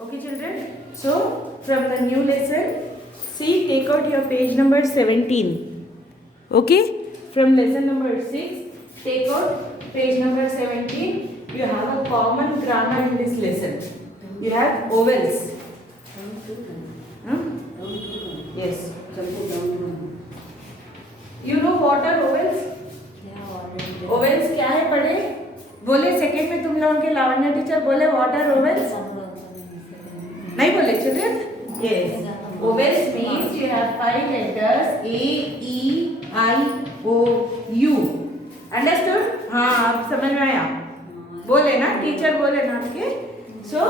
Okay, children. So, from the new lesson, see, take out your page number 17. Okay? From lesson number 6, take out page number 17. You have a common grammar in this lesson. You have vowels. Huh? Yes. You know what are vowels? Vowels क्या है पढ़े? बोले second में तुम लोगों के लावण्य teacher बोले what are vowels? नहीं बोले children? Yes. Vowels means you have 5 letters A, E, I, O, U. Understood? हाँ आप समझ में आया? बोले ना टीचर बोले ना आपके? So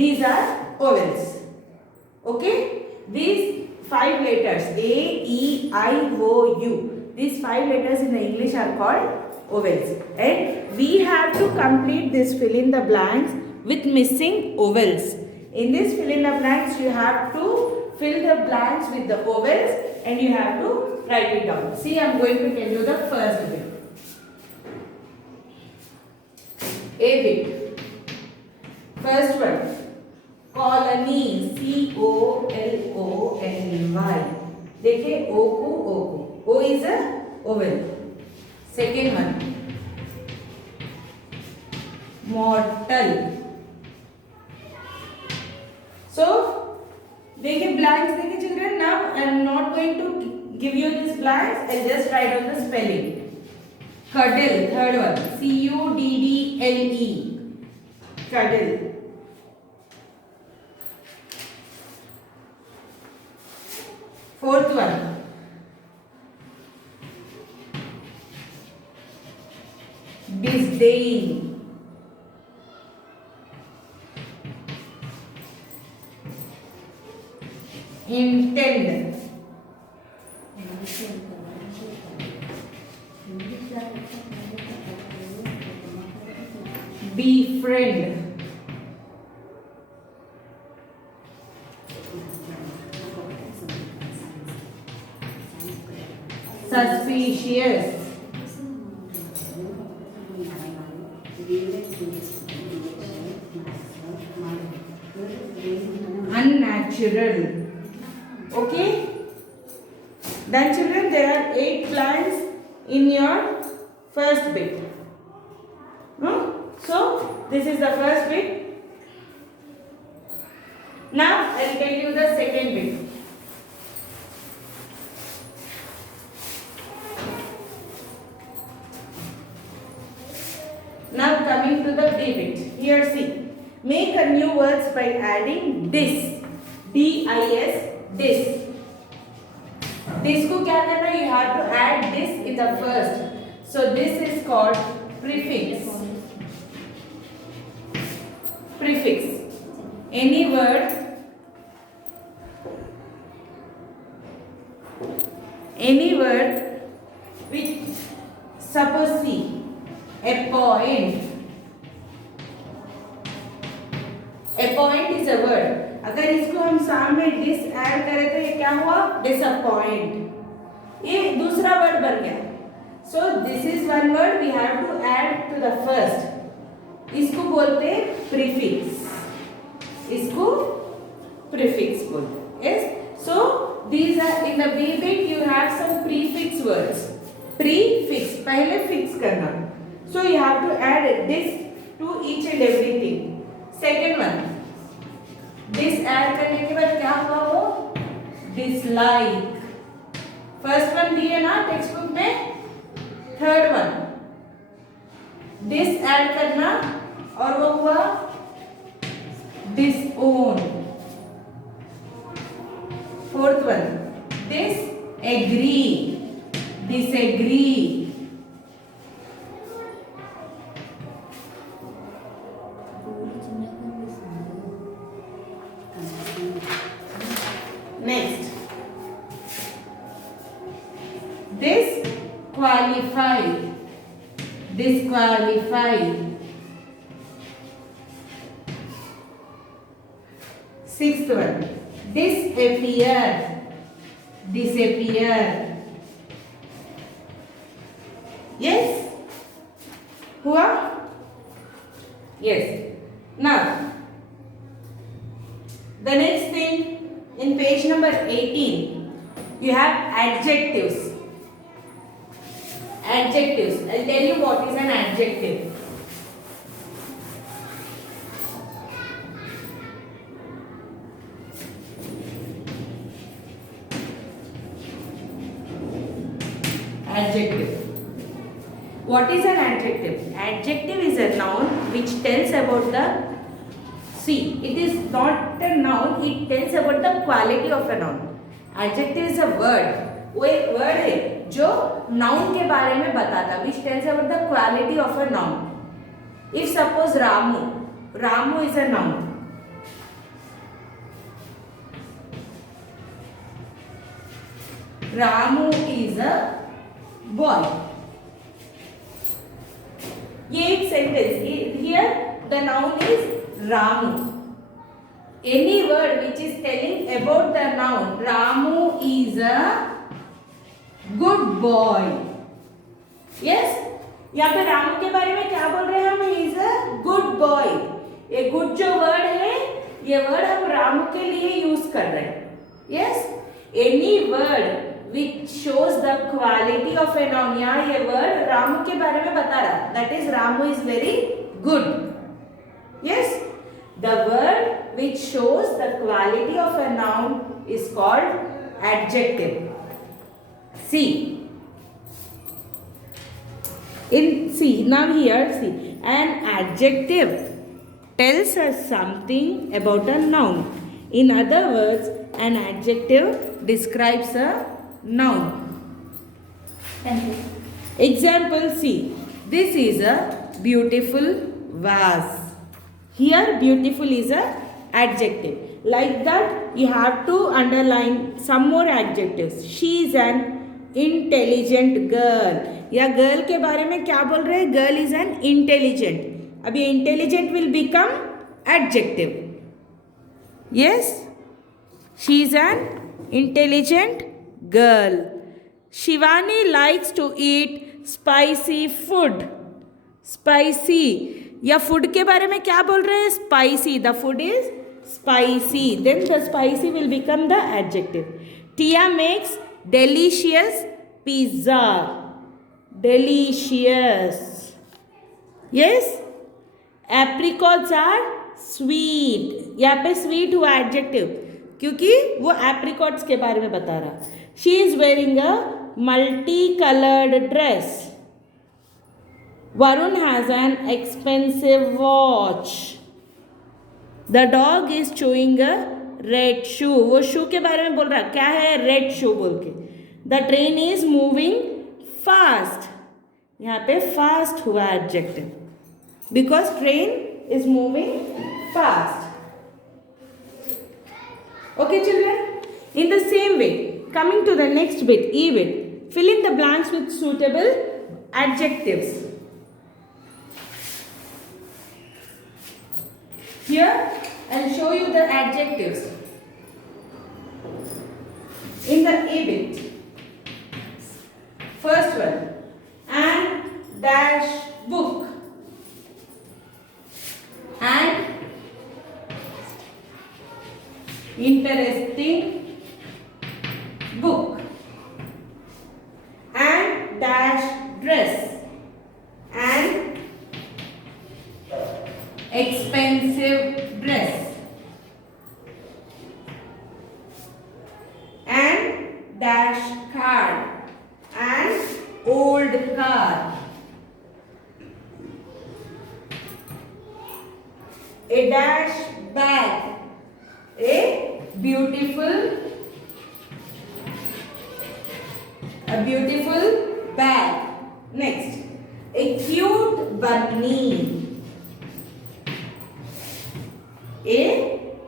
these are vowels. Okay? These 5 letters A, E, I, O, U. These 5 letters in the English are called vowels. And we have to complete this fill in the blanks with missing vowels. In this fill in the blanks, you have to fill the blanks with the vowels and you have to write it down. See, I am going to tell you the first bit. A bit. First one. Colony. C-O-L-O-N-Y. देखिए O को O को. O is a vowel. Second one. Mortal. So, देखिए blanks देखिए children. Now I am not going to give you these blanks. I'll just write down the spelling. Cuddle. Third one. C-U-D-D-L-E. Cuddle. Fourth one. Disdain. Intend. Befriend. Suspicious. Unnatural. Okay? Then children, there are 8 blanks in your first bit. So, this is the first bit. Now, I will tell you the second bit. Now coming to the B bit. Here see. Make a new words by adding this. D-I-S. This. This को क्या करना है? You have to add this in the first. So this is called prefix. Prefix. Any word which suppose see appoint. Appoint is a word. अगर इसको हम सामने dish add करें तो ये क्या हुआ? डिसअपॉइंट. ये दूसरा वर्ड बन गया. So this is one word we have to add to the first. इसको बोलते हैं प्रीफिक्स. इसको प्रीफिक्स बोलते हैं. Yes. So these are in the B bit you have some prefix words. Prefix पहले फिक्स करना. So you have to add this to each and everything. Second one. This add करने के बाद क्या हुआ? वो डिसलाइक. फर्स्ट वन दिए ना टेक्स्ट बुक में. थर्ड वन दिस ऐड करना और वो हुआ disown. Fourth one this agree. Disagree. Next, disqualify. Disqualify. Sixth one, disappear. Disappear. Yes? हुआ? Yes. Now, The next thing, in page number 18, you have adjectives. Adjectives. I'll tell you what is an adjective. Adjective. What is an adjective? Adjective is a noun which tells about the, see, it is not a noun, it tells about the quality of a noun. Adjective is a word. वो एक word है जो noun के बारे में बताता, which tells about the quality of a noun. If suppose Ramu, Ramu is a noun. Ramu is a boy. ये एक sentence. Here the noun is Ramu. Any word which is telling about the noun, Ramu is a good boy. Yes? यहाँ पे रामू के बारे में क्या बोल रहे हैं हम? He is a good boy. ये good जो word है, ये word हम रामू के लिए use कर रहे हैं. Yes? Any word which shows the quality of a noun, यहाँ ये word रामू के बारे में बता रहा. That is Ramu is very good. Yes? The word which shows the quality of a noun is called adjective. See. Now here see, an adjective tells us something about a noun. In other words, an adjective describes a noun. Thank you. Example C. This is a beautiful vase. Here beautiful is a adjective. Like that you have to underline some more adjectives. She is an intelligent girl. या girl के बारे में क्या बोल रहे हैं? Girl is an intelligent. अब ये intelligent will become adjective. Yes, she is an intelligent girl. Shivani likes to eat spicy food. Spicy या फूड के बारे में क्या बोल रहे हैं? Spicy. The food is spicy. Then the spicy will become the adjective. Tia makes delicious pizza. Delicious. Yes. Apricots are sweet. यहाँ पे sweet हुआ adjective क्योंकि वो apricots के बारे में बता रहा. She is wearing a multicolored dress. Varun has an expensive watch. The dog is chewing a red shoe. वो शू के बारे में बोल रहा. क्या है? रेड शू बोल के. The train is moving fast. यहाँ पे फास्ट हुआ adjective because train is moving fast. Okay children, in the same way coming to the next bit, E bit, fill in the blanks with suitable adjectives. Here I'll show you the adjectives. In the A bit, first one, and dash book, and interesting book, and dash dress, and expensive dress, and dash card, and old car, a dash bag, a beautiful bag. Next, a cute bunny, a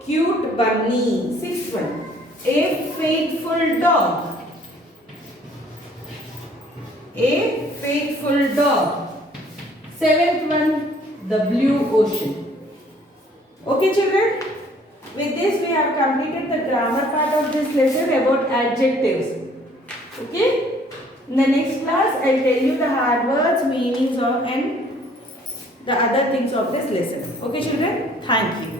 cute bunny. Sixth one, a faithful dog, a faithful dog. Seventh one, the blue ocean. Okay children, with this we have completed the grammar part of this lesson about adjectives. Okay, in the next class I'll tell you the hard words, meanings of and the other things of this lesson. Okay children, thank you.